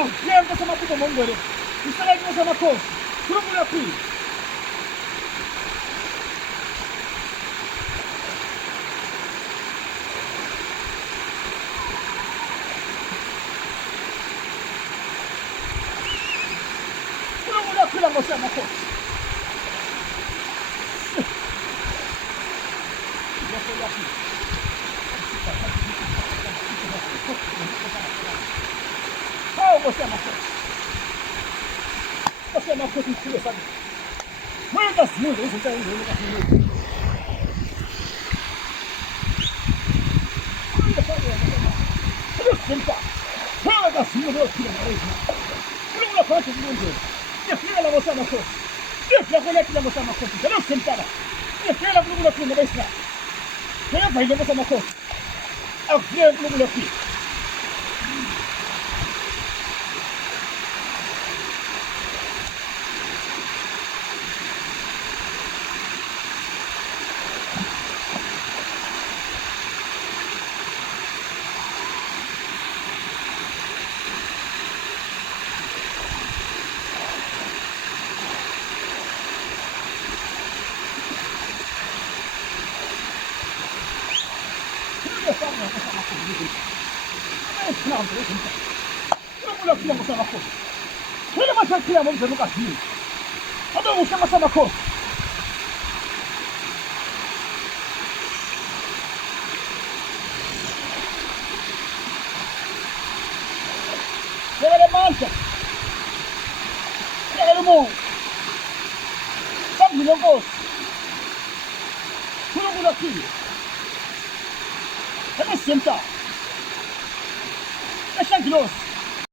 Awuyenza samaphupho ngongcwele. Usebenza samakhosi. UNkulunkulu uyaphila. uNkulunkulu uyaphila Nkosi yamakhosi. Hawu Nkosi yamakhosi. Nkosi yamakhosi isiphilo sami. Wenza ziningi izinto ezingeni kaHulumeni. Usempa. Wenza ziningi eziphila nalezi. UNkulunkulu akhona kulungile. Ngiyafika la Nkosi yamakhosi. Ngiyafika khona Nkosi yamakhosi. Ngiyafika usempa. Ngiyafika uNkulunkulu akhona nabeSrael. Ngiyafika Nkosi yamakhosi. Akufike uNkulunkulu akhona. Kile machakia Mungu zenuka hii. Hata usema sana kosa. Wale manta. Wale mo. Sabu longo. Kuna kile. Kama senta. Ashangilos.